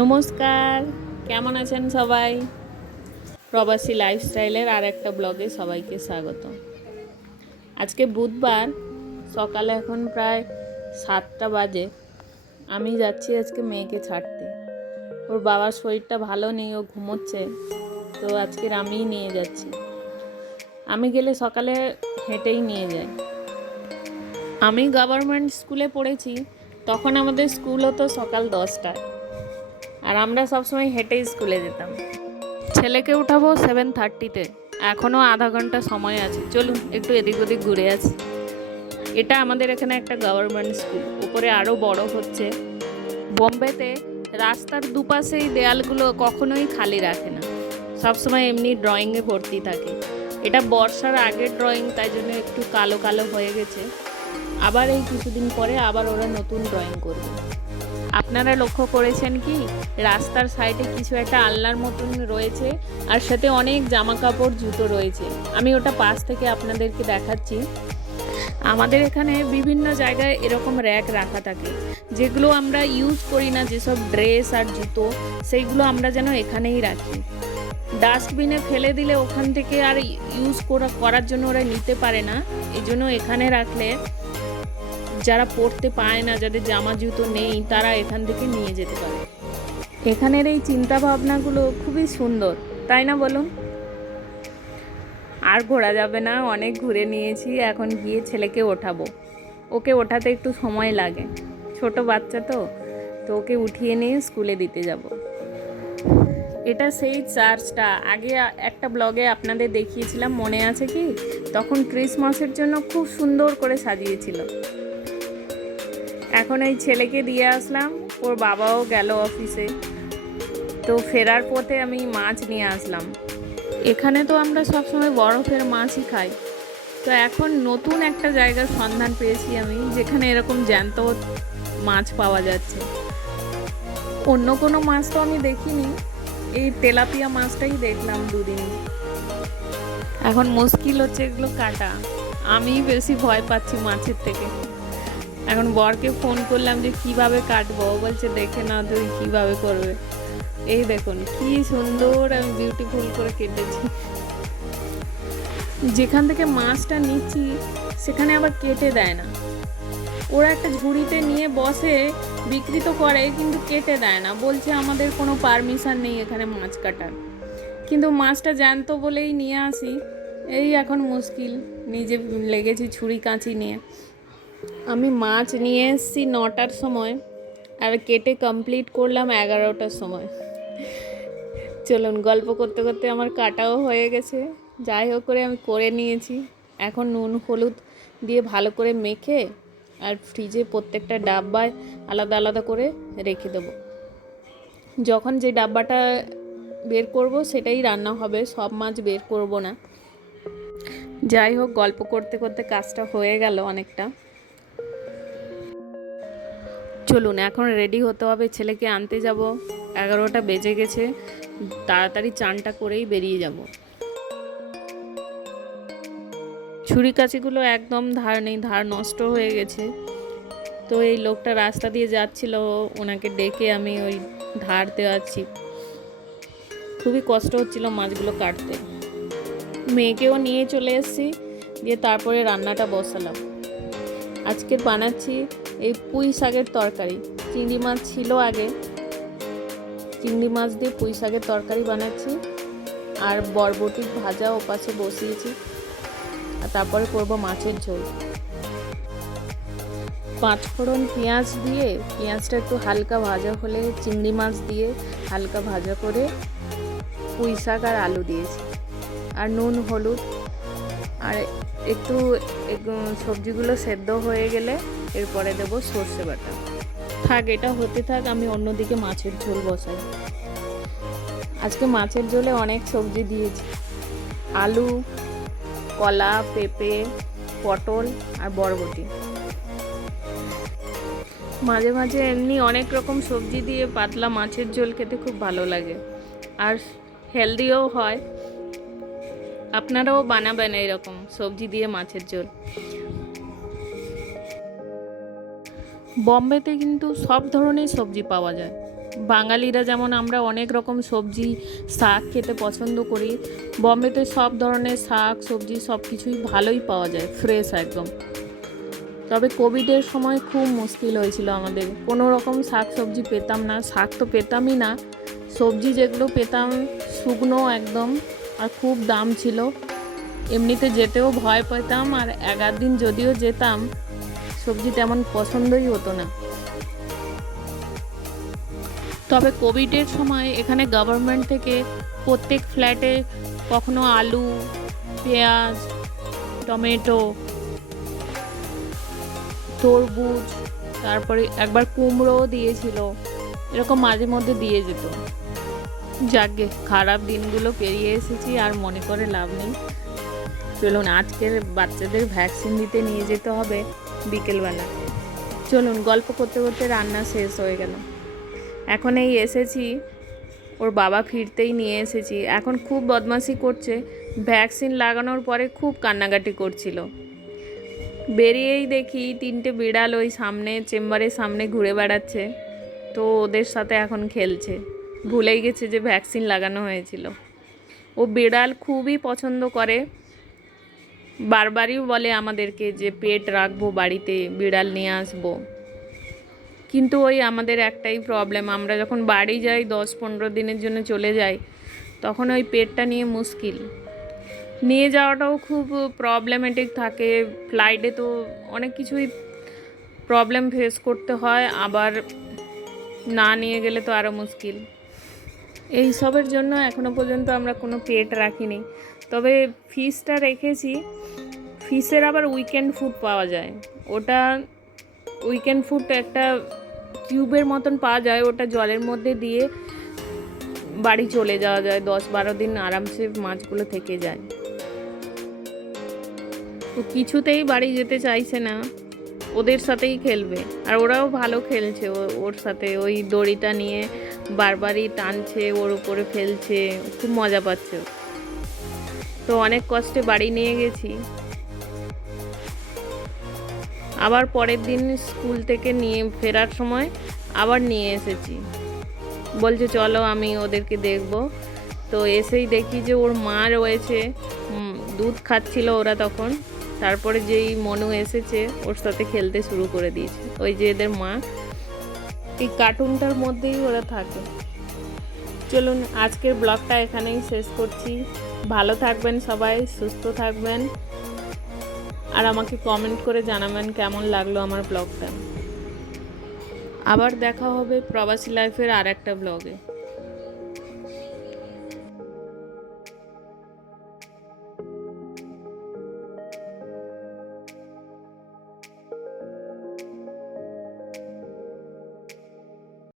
নমস্কার, কেমন আছেন সবাই? প্রবাসী লাইফস্টাইলের আর একটা ব্লগে সবাইকে স্বাগত। আজকে বুধবার, সকালে এখন প্রায় 7টা বাজে। আমি যাচ্ছি আজকে মেয়েকে ছাড়তে। ওর বাবার শরীরটা ভালো নেই, ও ঘুমোচ্ছে, তো আজকের আমিই নিয়ে যাচ্ছি। আমি গেলে সকালে হেঁটেই নিয়ে যাই। আমি গভর্নমেন্ট স্কুলে পড়েছি, তখন আমাদের স্কুল হতো সকাল 10টায়, আর আমরা সবসময় হেঁটেই স্কুলে যেতাম। ছেলেকে উঠাবো 7:30-তে, এখনও আধা ঘন্টা সময় আছে। চলুন একটু এদিক ওদিক ঘুরে আসি। এটা আমাদের এখানে একটা গভর্নমেন্ট স্কুল, উপরে আরও বড় হচ্ছে। বোম্বেতে রাস্তার দুপাশে এই দেয়ালগুলো কখনোই খালি রাখে না, সবসময় এমনি ড্রয়িংয়ে ভর্তি থাকে। এটা বর্ষার আগের ড্রয়িং, তাই জন্য একটু কালো কালো হয়ে গেছে। আবার এই কিছুদিন পরে আবার ওরা নতুন ড্রয়িং করবে। আপনারা লক্ষ্য করেছেন কি, রাস্তার সাইডে কিছু একটা আলনার মতন রয়েছে, আর সাথে অনেক জামা কাপড় জুতো রয়েছে। আমি ওটা পাশ থেকে আপনাদেরকে দেখাচ্ছি। আমাদের এখানে বিভিন্ন জায়গায় এরকম র্যাক রাখা থাকে, যেগুলো আমরা ইউজ করি না, যেসব ড্রেস আর জুতো, সেইগুলো আমরা যেন এখানেই রাখি। ডাস্টবিনে ফেলে দিলে ওখান থেকে আর ইউজ করার জন্য ওরা নিতে পারে না। এই জন্য এখানে রাখলে যারা পড়তে পায় না, যাদের জামা জুতো নেই, তারা এখান থেকে নিয়ে যেতে পারে। এখানের এই চিন্তা ভাবনাগুলো খুবই সুন্দর, তাই না বলুন? আর ঘোরা যাবে না, অনেক ঘুরে নিয়েছি। এখন গিয়ে ছেলেকে ওঠাবো। ওকে ওঠাতে একটু সময় লাগে, ছোট বাচ্চা তো ওকে উঠিয়ে নিয়ে স্কুলে দিতে যাব। এটা সেই চার্চটা, আগে একটা ব্লগে আপনাদের দেখিয়েছিলাম, মনে আছে কি? তখন ক্রিসমাসের জন্য খুব সুন্দর করে সাজিয়েছিল। এখন এই ছেলেকে দিয়ে আসলাম, ওর বাবাও গেল অফিসে, তো ফেরার পথে আমি মাছ নিয়ে আসলাম। এখানে তো আমরা সবসময় বরফের মাছই খাই, তো এখন নতুন একটা জায়গার সন্ধান পেয়েছি আমি, যেখানে এরকম জ্যান্ত মাছ পাওয়া যাচ্ছে। অন্য কোনো মাছ তো আমি দেখিনি, এই তেলাপিয়া মাছটাই দেখলাম দুদিন। এখন মুশকিল হচ্ছে এগুলো কাটা, আমি বেশি ভয় পাচ্ছি মাছের থেকে। এখন বরকে ফোন করলাম যে কিভাবে কাটবো, ও বলছে দেখে না তুই কিভাবে করবে। এই দেখুন কি সুন্দর আমি বিউটিফুল করে কেটেছি। যেখান থেকে মাছটা নিচ্ছি সেখানে আবার কেটে দেয় না, ওরা একটা ঝুড়িতে নিয়ে বসে, বিক্রি তো করে কিন্তু কেটে দেয় না, বলছে আমাদের কোনো পারমিশন নেই এখানে মাছ কাটার। কিন্তু মাছটা জ্যান্ত বলেই নিয়ে আসি, এই এখন মুশকিল, নিজে লেগেছি ছুরি কাঁচি নিয়ে। আমি মাছ নিয়ে এসেছি 9টার সময়, আর কেটে কমপ্লিট করলাম 11টার সময়। চলুন, গল্প করতে করতে আমার কাটাও হয়ে গেছে। যাই হোক করে আমি করে নিয়েছি। এখন নুন হলুদ দিয়ে ভালো করে মেখে আর ফ্রিজে প্রত্যেকটা ডাব্বায় আলাদা আলাদা করে রেখে দেবো। যখন যে ডাব্বাটা বের করব সেটাই রান্না হবে, সব মাছ বের করব না। যাই হোক, গল্প করতে করতে কাজটা হয়ে গেল অনেকটা। চলুন এখন রেডি হতে হবে, ছেলেকে আনতে যাব। 11টা বেজে গেছে, তাড়াতাড়ি চানটা করেই বেরিয়ে যাব। ছুরি কাঁচিগুলো একদম ধার নেই, ধার নষ্ট হয়ে গেছে। তো এই লোকটা রাস্তা দিয়ে যাচ্ছিল, ওনাকে ডেকে আমি ওই ধার দেওয়াচ্ছি। খুবই কষ্ট হচ্ছিল মাছগুলো কাটতে। মেয়েকেও নিয়ে চলে এসেছি, দিয়ে তারপরে রান্নাটা বসালাম। আজকের বানাচ্ছি এই পুঁই শাকের তরকারি। চিংড়ি মাছ ছিল আগে, চিংড়ি মাছ দিয়ে পুঁই শাকের তরকারি বানাচ্ছি, আর বরবটি ভাজা ওপাশে বসিয়েছি, আর তারপরে করবো মাছের ঝোল। 5 ফোড়ন পেঁয়াজ দিয়ে, পেঁয়াজটা একটু হালকা ভাজা হলে চিংড়ি মাছ দিয়ে হালকা ভাজা করে পুঁই শাক আর আলু দিয়েছি, আর নুন হলুদ, আর একটু সবজিগুলো সেদ্ধ হয়ে গেলে এরপরে দেবো সর্ষে বাটা। থাক, এটা হতে থাক, আমি অন্যদিকে মাছের ঝোল বসাই। আজকে মাছের ঝোলে অনেক সবজি দিয়েছি, আলু, কলা, পেঁপে, পটল আর বরবটি। মাঝে মাঝে এমনি অনেক রকম সবজি দিয়ে পাতলা মাছের ঝোল খেতে খুব ভালো লাগে, আর হেলদিও হয়। আপনারাও বানাবেন এরকম সবজি দিয়ে মাছের ঝোল। বম্বেতে কিন্তু সব ধরনের সবজি পাওয়া যায়, বাঙালিরা যেমন আমরা অনেক রকম সবজি শাক খেতে পছন্দ করি, বম্বেতে সব ধরনের শাক সবজি সব কিছুই ভালোই পাওয়া যায়, ফ্রেশ একদম। তবে কোভিডের সময় খুব মুশকিল হয়েছিল আমাদের, কোনো রকম শাক সবজি পেতাম না, শাক তো পেতামই না, সবজি যেগুলো পেতাম শুকনো একদম, আর খুব দাম ছিল। এমনিতে যেতেও ভয় পেতাম, আর 11 দিন যদিও যেতাম সবজি তেমন পছন্দই হতো না। তবে কোভিডের সময় এখানে গভর্নমেন্ট থেকে প্রত্যেক ফ্ল্যাটে কখনো আলু, পেঁয়াজ, টমেটো, তরমুজ, তারপরে একবার কুমড়োও দিয়েছিল, এরকম মাঝে মধ্যে দিয়ে যেত। যাকগে, খারাপ দিনগুলো পেরিয়ে এসেছি, আর মনে করে লাভ নেই। চলুন আজকের বাচ্চাদের ভ্যাকসিন দিতে নিয়ে যেতে হবে বিকেলবেলা। চলুন, গল্প করতে করতে রান্না শেষ হয়ে গেল। এখন এই এসেছি, ওর বাবা ফিরতেই নিয়ে এসেছি। এখন খুব বদমাশি করছে, ভ্যাকসিন লাগানোর পরে খুব কান্নাকাটি করছিল। বেরিয়েই দেখি 3টে বিড়াল ওই সামনে চেম্বারের সামনে ঘুরে বেড়াচ্ছে, তো ওদের সাথে এখন খেলছে, ভুলেই গেছে যে ভ্যাকসিন লাগানো হয়েছিল। ও বিড়াল খুবই পছন্দ করে, বারবারই বলে আমাদেরকে যে পেট রাখবো বাড়িতে, বিড়াল নিয়ে আসবো। কিন্তু ওই আমাদের একটাই প্রবলেম, আমরা যখন বাড়ি যাই 10-15 দিনের জন্য চলে যাই, তখন ওই পেটটা নিয়ে মুশকিল, নিয়ে যাওয়াটাও খুব প্রবলেমেটিক থাকে। ফ্লাইটে তো অনেক কিছুই প্রবলেম ফেস করতে হয়, আবার না নিয়ে গেলে তো আরও মুশকিল। এই সবের জন্য এখনও পর্যন্ত আমরা কোনো পেট রাখিনি। তবে ফিশটা রেখেছি, ফিশের আবার উইকেন্ড ফুড পাওয়া যায়। ওটা উইকেন্ড ফুড একটা কিউবের মতন পাওয়া যায়, ওটা জলের মধ্যে দিয়ে বাড়ি চলে যাওয়া যায়, 10-12 দিন আরামসে মাছগুলো থেকে যায়। তো কিছুতেই বাড়ি যেতে চাইছে না, ওদের সাথেই খেলবে, আর ওরাও ভালো খেলছে ওর সাথে, ওই দড়িটা নিয়ে বারবারই টানছে, ওর উপরে ফেলছে, খুব মজা পাচ্ছে। তো অনেক কষ্টে বাড়ি নিয়ে গেছি, আবার পরের দিন স্কুল থেকে নিয়ে ফেরার সময় আবার নিয়ে এসেছি, বলছে চলো আমি ওদেরকে দেখব। তো এসেই দেখি যে ওর মা রয়েছে, দুধ খাচ্ছিল ওরা তখন। তারপরে যেই মনু এসেছে ওর সাথে খেলতে শুরু করে দিয়েছে, ওই যে এদের মা, এই কার্টুনটার মধ্যেই ওরা থাকে। চলুন আজকের ব্লগটা এখানেই শেষ করছি। ভালো থাকবেন সবাই, সুস্থ থাকবেন, আর আমাকে কমেন্ট করে জানাবেন কেমন লাগলো আমার ব্লগটা। আবার দেখা হবে প্রবাসী লাইফের আর একটা ব্লগে।